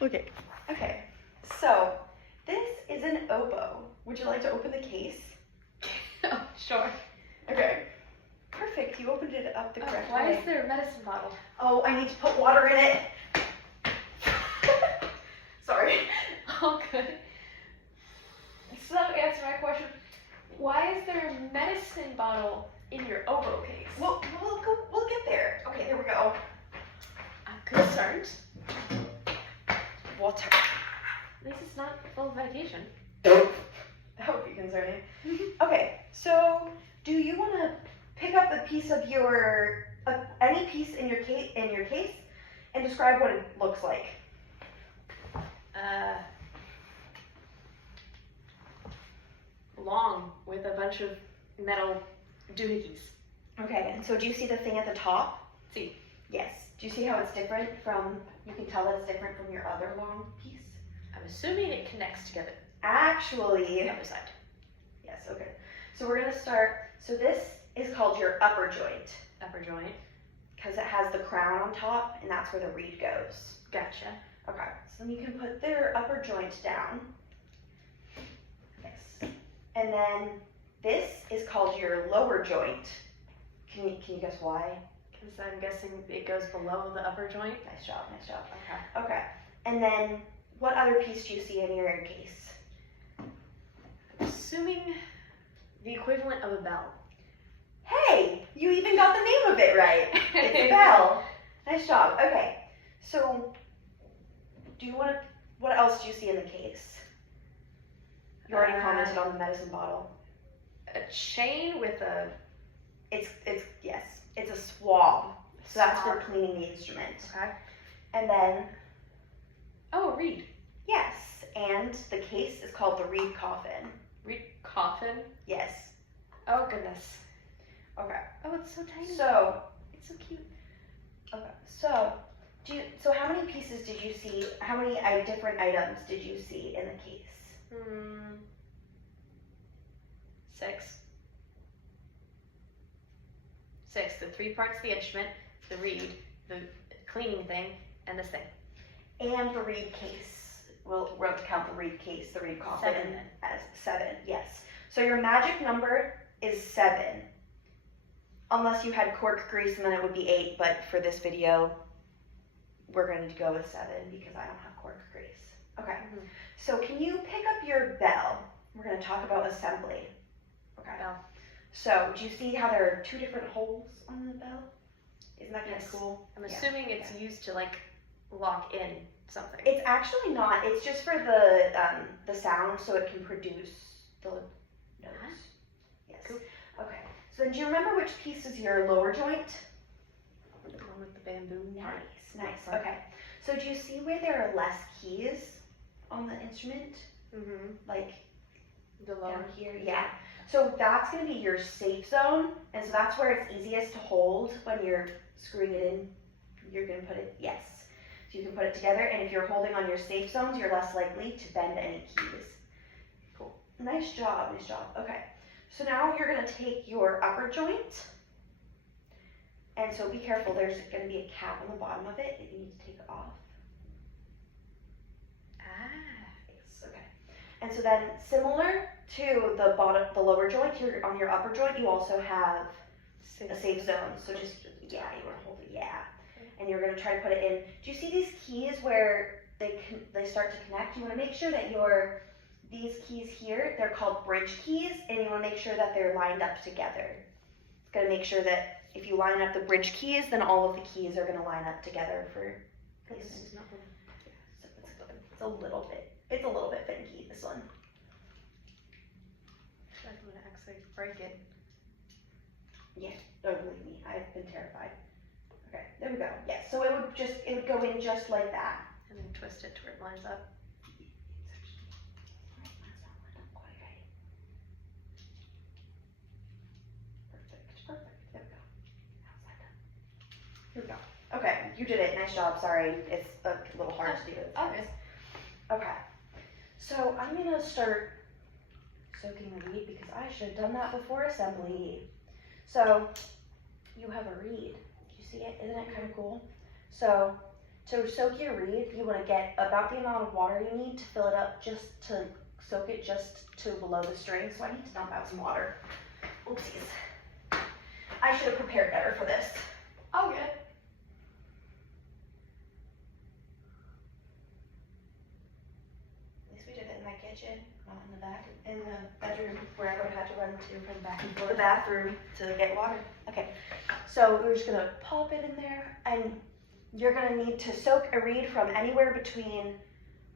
Okay. Okay. So this is an oboe. Would you like to open the case? Oh, sure. Okay. Perfect. You opened it up the correct Why way. is there a medicine bottle? Oh, I need to put water in it. Sorry. Oh, good. So answer my question. Why is there a medicine bottle in your oboe case? We'll get there. Okay, there we go. I'm concerned. Water. This is not full of medication. That would be concerning. Okay, so do you want to pick up a piece of your any piece in your case and describe what it looks like? Long with a bunch of metal doohickeys. Okay, and so do you see the thing at the top? See. Yes. Do you see how it's different from? You can tell it's different from your other long piece. I'm assuming it connects together. Actually, The other side. yes. Okay. So we're gonna start. So this is called your upper joint Upper joint. because it has the crown on top, and that's where the reed goes. Gotcha. Okay, so then you can put their upper joint down. Yes. And then this is called your lower joint. Can you guess why? Because I'm guessing it goes below the upper joint. Nice job, nice job. Okay. Okay. And then what other piece do you see in your case? I'm assuming the equivalent of a bell. Hey, you even got the name of it right. It's a bell. Nice job. Okay. So what else do you see in the case? You already commented on the medicine bottle. A chain with a... Yes, it's a swab. So that's for Swab. cleaning the instrument. Okay. And then, Oh, a reed. yes, and the case is called the reed coffin. Reed coffin. Yes. Oh, goodness. Okay. Oh, it's so tiny. So, It's so cute. okay. So how many pieces did you see? How many different items did you see in the case? 6. 6. The 3 parts of the instrument, the reed, the cleaning thing, and this thing. And the reed case. We'll count the reed case, the reed coffin 7 then. as 7. Yes. So your magic number is 7. Unless you had cork grease, and then it would be 8. But for this video, we're going to go with 7 because I don't have cork grease. Okay. Mm-hmm. So can you pick up your bell? We're going to talk about assembly. Okay. Bell. So do you see how there are 2 different holes on the bell? Isn't that kind of Yes. cool? I'm Yeah. assuming it's used to like lock in something. It's actually not. It's just for the sound, so it can produce the notes. Yes. Cool. Okay. So then, do you remember which piece is your lower joint? The one with the bamboo. Nice, nice. Okay. So do you see where there are less keys on the instrument? Mm-hmm. Like The lower. down here? Yeah. So that's going to be your safe zone, and so that's where it's easiest to hold when you're screwing it in. You're going to put it, yes. So you can put it together, and if you're holding on your safe zones, you're less likely to bend any keys. Cool. Nice job, nice job. Okay. So now you're going to take your upper joint, and so be careful, there's going to be a cap on the bottom of it that you need to take off. Yes, okay. And so then, similar to the lower joint, on your upper joint, you also have a safe zone. So just, yeah, you want to hold it, yeah. And you're going to try to put it in. Do you see these keys where they start to connect? You want to make sure that these keys here, they're called bridge keys, and you want to make sure that they're lined up together. It's going to make sure that if you line up the bridge keys, then all of the keys are going to line up together for placement. It's not one. It's a little bit finicky, this one. I'm gonna actually break it. Yeah, don't believe me, I've been terrified. Okay, there we go. Yes, so it would go in just like that. And then twist it to where it lines up. Perfect. There we go. Now it's lined up. Here we go. Okay, you did it. Nice job. Sorry, it's a little hard to do it. Obvious. Okay, so I'm gonna start soaking the reed because I should have done that before assembly. So you have a reed. Do you see it? Isn't it kind of cool? So to soak your reed, you want to get about the amount of water you need to fill it up, just to soak it just to below the string. So I need to dump out some water. Oopsies. I should have prepared better for this. Oh, good. At least we did it in my kitchen, not in the back, in the bedroom where I would have had to run to from the bathroom to get water. Okay, so we're just gonna pop it in there, and you're gonna need to soak a reed from anywhere between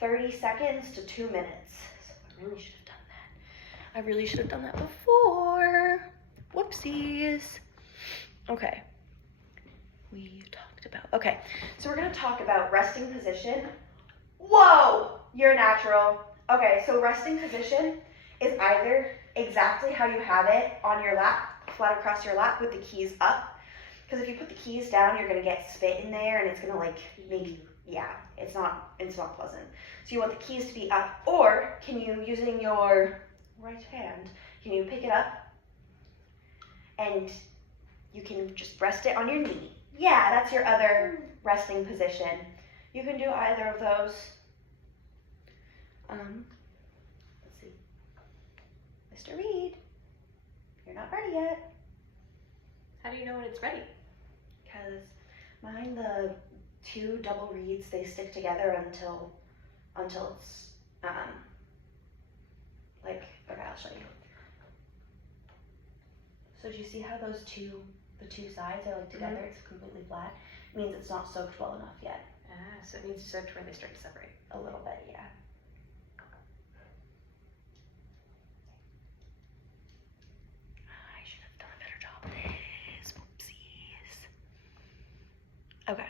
30 seconds to 2 minutes. So I really should have done that. I really should have done that before. Whoopsies. Okay. We talked about, okay, so we're gonna talk about resting position. Whoa, you're natural. Okay, so resting position is either exactly how you have it on your lap, flat across your lap with the keys up. Because if you put the keys down, you're gonna get spit in there and it's gonna like make, yeah, it's not pleasant. So you want the keys to be up, or can you, using your right hand, can you pick it up and you can just rest it on your knee. Yeah, that's your other resting position. You can do either of those. Let's see. Mr. Reed, you're not ready yet. How do you know when it's ready? Because mine, the 2 double reeds, they stick together until it's, like, okay, I'll show you. So do you see how those the two sides are like together? It's completely flat. It means it's not soaked well enough yet. Ah, so it needs to soak to where they start to separate. A little bit, yeah. I should have done a better job of this. Whoopsies. Okay.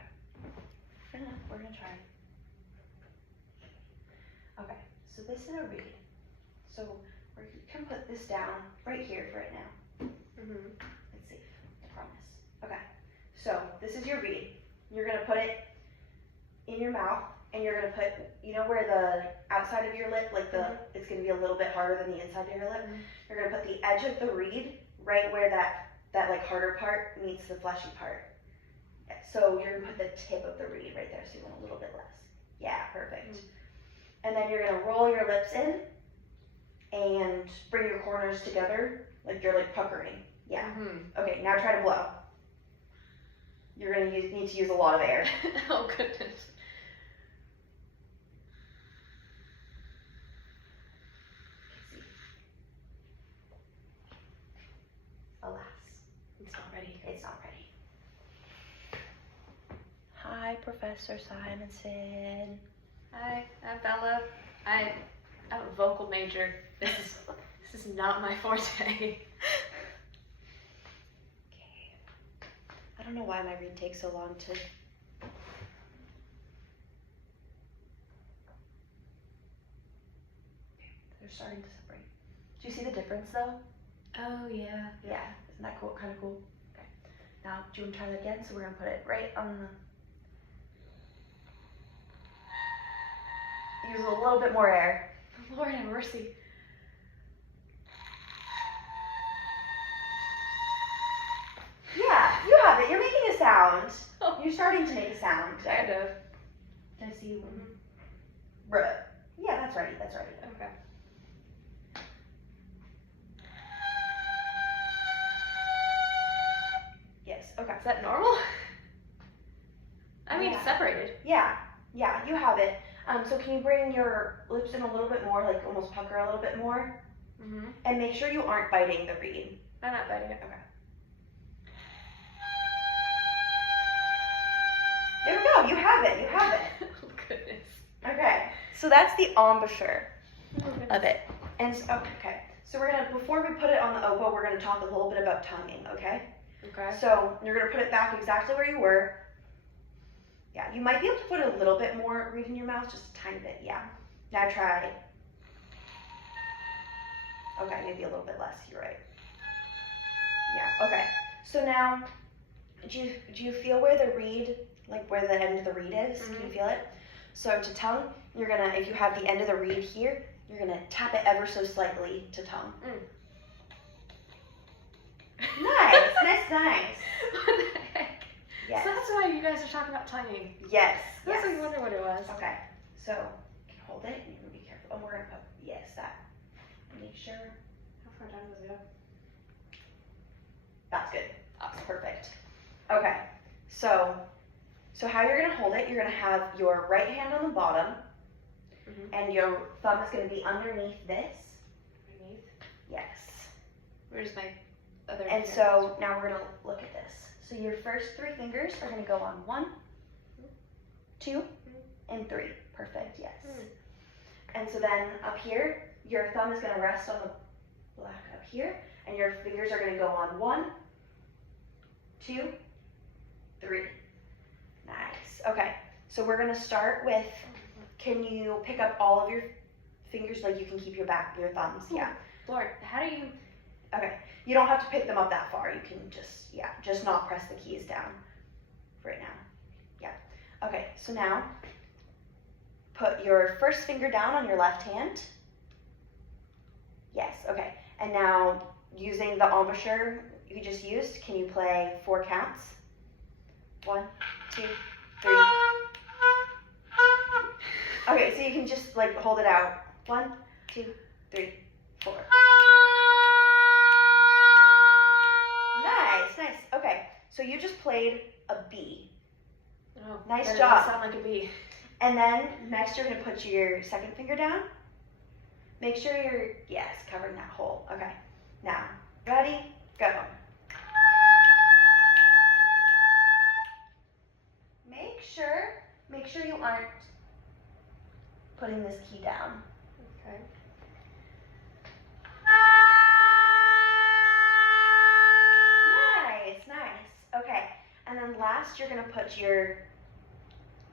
We're gonna try. Okay, so this is a reed. So we can put this down right here for it now. It's safe, I promise. Okay, so this is your reed. You're gonna put it in your mouth, and you're gonna put, you know where the outside of your lip, like it's gonna be a little bit harder than the inside of your lip. You're gonna put the edge of the reed right where that like harder part meets the fleshy part. So you're gonna put the tip of the reed right there, so you want a little bit less. Yeah, perfect. And then you're gonna roll your lips in and bring your corners together, like you're like puckering. Yeah. Okay, now try to blow. You're gonna need to use a lot of air. Oh, goodness. Alas, It's not ready. it's not ready. Hi, Professor Simonson. Hi, I'm Bella. I'm a vocal major. This is not my forte. Okay. I don't know why my reed takes so long to. They're starting to separate. Do you see the difference though? Oh, yeah. Yeah. Isn't that cool? Kind of cool. Okay. Now, do you want to try that again? So we're gonna put it right on the. Use a little bit more air. Lord have mercy. Yeah, you have it. You're making a sound. Oh. You're starting to make a sound. Kind of. Can I see you? Right. Yeah, that's ready. That's ready. Okay. Yes. Okay. Is that normal? I mean, Yeah. it's separated. Yeah. Yeah, you have it. So can you bring your lips in a little bit more, like almost pucker a little bit more, and make sure you aren't biting the reed. I'm not biting it. Okay. There we go. You have it. You have it. Oh, goodness. Okay. So that's the embouchure Oh, goodness. of it. And so, okay. So we're gonna, before we put it on the oboe, we're gonna talk a little bit about tonguing. Okay. Okay. So you're gonna put it back exactly where you were. Yeah, you might be able to put a little bit more reed in your mouth, just a tiny bit, yeah. Now try. Okay, maybe a little bit less, you're right. Yeah, okay. So now, do you feel where the reed, like where the end of the reed is? Can you feel it? So to tongue, you're gonna, if you have the end of the reed here, you're gonna tap it ever so slightly to tongue. Nice, nice, nice. What the heck? Yes. So that's why you guys are talking about tonguing. Yes. That's Yes. why you wonder what it was. Okay. So you can hold it and you're gonna be careful. And we're gonna put that. Make sure How far down does it go? that's good. That's perfect. Okay. So how you're gonna hold it? You're gonna have your right hand on the bottom, and your thumb is gonna be underneath this. Underneath. Yes. Where's my other And finger? so now we're gonna look at this. So your first 3 fingers are gonna go on 1, 2, and 3. Perfect, yes. And so then up here, your thumb is gonna rest on the black up here, and your fingers are gonna go on 1, 2, 3. Nice. Okay, so we're gonna start with, can you pick up all of your fingers, like you can keep your thumbs, yeah. Lord, how do you... Okay, you don't have to pick them up that far. You can just not press the keys down right now. Yeah. Okay, so now put your first finger down on your left hand. Yes, okay. And now using the embouchure you just used, can you play 4 counts? 1, 2, 3. Okay, so you can just like hold it out. 1, 2, 3, 4. Nice. Okay, so you just played a B. Oh, Nice that job. doesn't sound like a B. And then next you're gonna put your second finger down. Make sure you're, covering that hole. Okay, now, ready, go. Make sure you aren't putting this key down. Okay. Nice. Okay, and then last you're gonna put your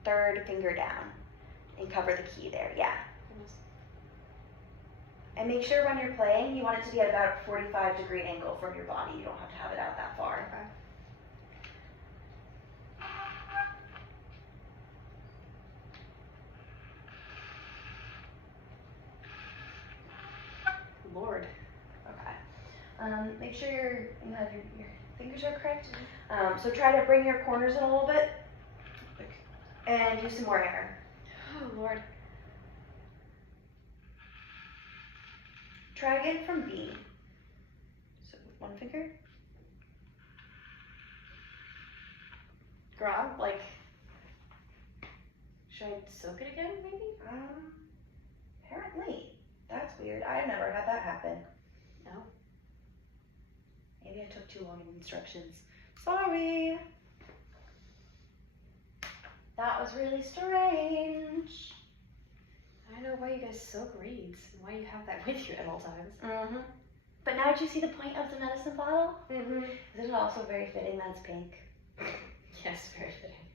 third finger down and cover the key there, And make sure when you're playing, you want it to be at about a 45-degree angle from your body. You don't have to have it out that far. Okay. Lord. Okay. Make sure you have your fingers are correct. So try to bring your corners in a little bit. And use some more air. Oh, Lord. Try again from B. So with one finger. Grab, like, should I soak it again, maybe? Apparently. That's weird. I've never had that happen. No. Maybe I took too long in instructions. Sorry. That was really strange. I don't know why you guys soak reeds and why you have that with you at all times. But now do you see the point of the medicine bottle? Mm-hmm. Isn't it also very fitting that it's pink? Yes, very fitting.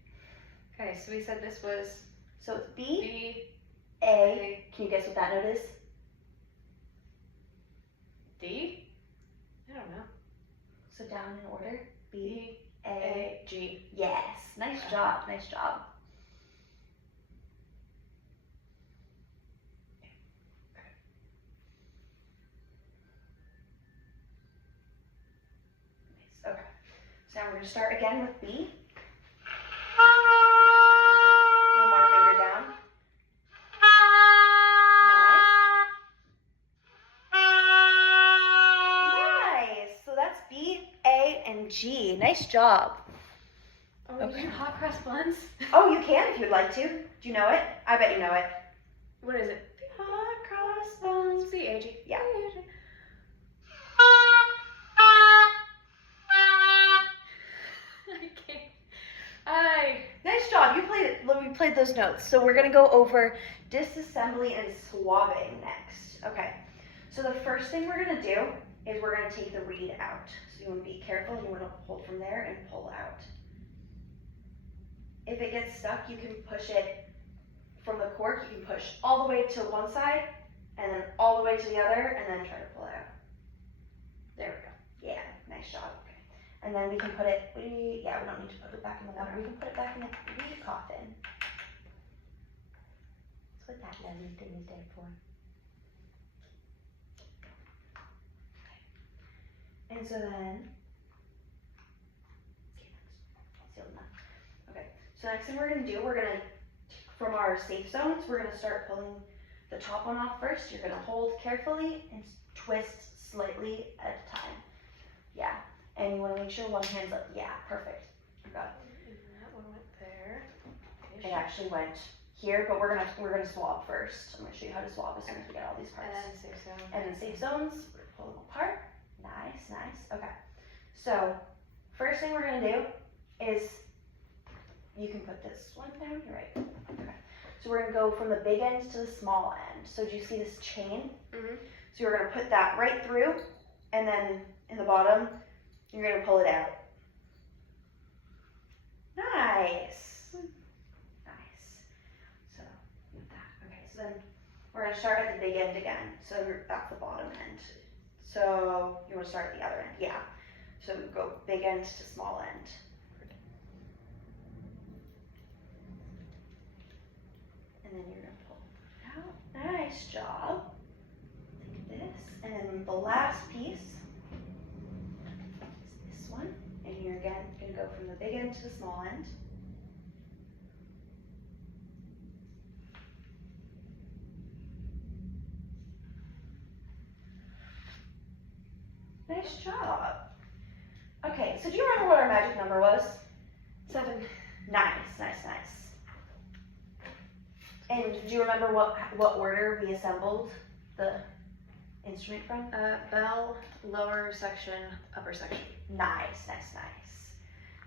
Okay, so we said this was... So it's B, B, A. Can you guess what that note is? D? I don't know. So down in order. B, B, A, G. Yes. Nice job. Nice job. Nice. Okay. So now we're going to start again with B. One more finger down. Nice. So that's B, A, and G. Nice job. Oh, we do hot cross buns? Oh, you can if you'd like to. Do you know it? I bet you know it. What is it? Hot cross buns. B, A, G. Yeah. I can't. Nice job. We played those notes. So we're gonna go over disassembly and swabbing next. Okay. So the first thing we're gonna do is we're gonna take the reed out. So you wanna be careful. You wanna hold from there and pull out. If it gets stuck, you can push it from the cork. You can push all the way to one side and then all the way to the other and then try to pull it out. There we go. Yeah, nice job. Okay. And then we can put it, we don't need to put it back in the water. We can put it back in the reed coffin. That's what that lovely thing is there for. And so then, seal the nut. So next thing we're gonna do, from our safe zones, we're gonna start pulling the top one off first. You're gonna hold carefully and twist slightly at a time. Yeah, and you wanna make sure one hand's up. Yeah, perfect. You got it. And that one went there. It actually went here, but we're gonna swab first. I'm gonna show you how to swab as soon as we get all these parts. And then safe zone. And then safe zones, we're gonna pull them apart. Nice, nice. Okay. So first thing we're gonna do is, you can put this one down, you're right. Okay. So we're gonna go from the big end to the small end. So do you see this chain? Mm-hmm. So you're gonna put that right through, and then in the bottom, you're gonna pull it out. Nice. Nice. So with that. Okay, so then we're gonna start at the big end again. So that's the bottom end. So you wanna start at the other end, yeah. So we go big end to small end. And then you're gonna pull it out. Nice job. Like this. And then the last piece is this one. And you're again gonna go from the big end to the small end. Nice job. Okay, so do you remember what our magic number was? 7. Nice, nice, nice. And do you remember what order we assembled the instrument from? Bell, lower section, upper section. Nice, nice, nice.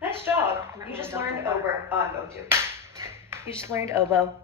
Nice job. I'm not You gonna just jump learned over. oboe. Oh, I'm going to. You just learned oboe.